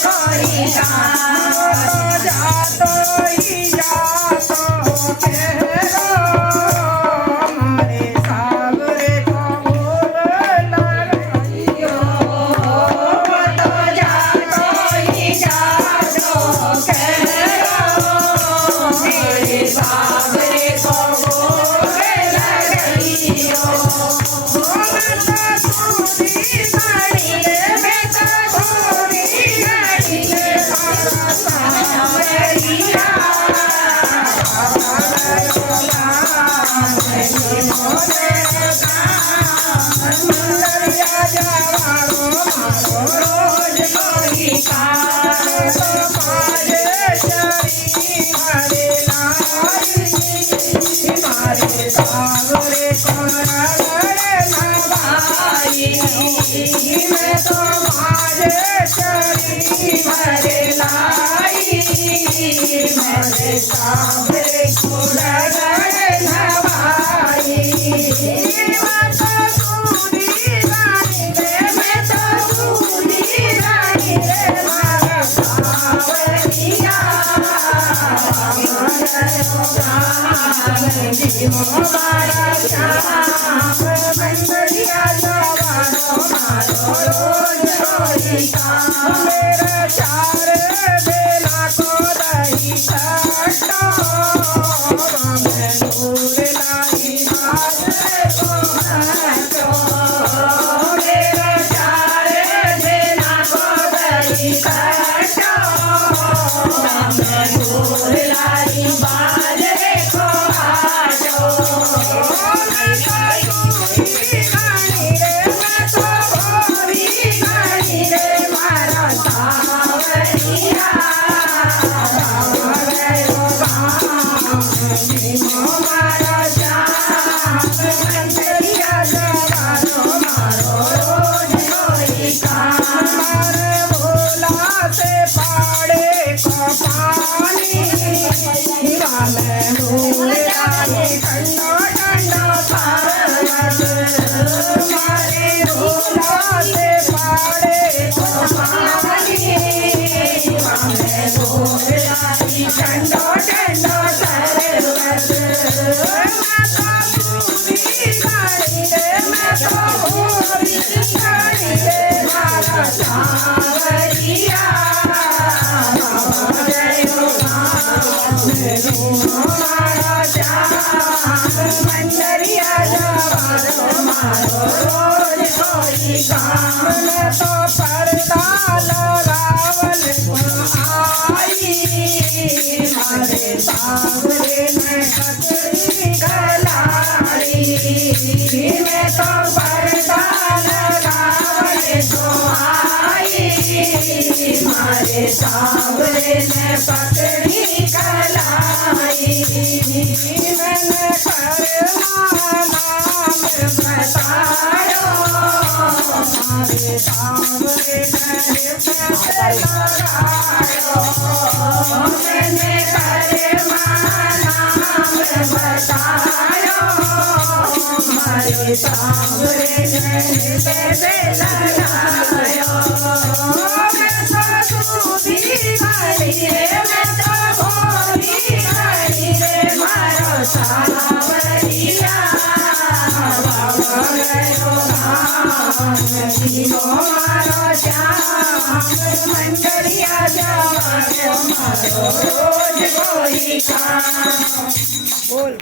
कोई काम जातो ही जातो कहरो हमारे सावरे को बोल लगियो तो जातो ही जातो कहरो हमारे सावरे को बोल लगियो सावरे ने पकड़ी कलाई मैंने करना नाम बतायो हमारे सावरे ने लगायो मैंने करना नाम बतायो हमारे सावरे ने लगायो बोल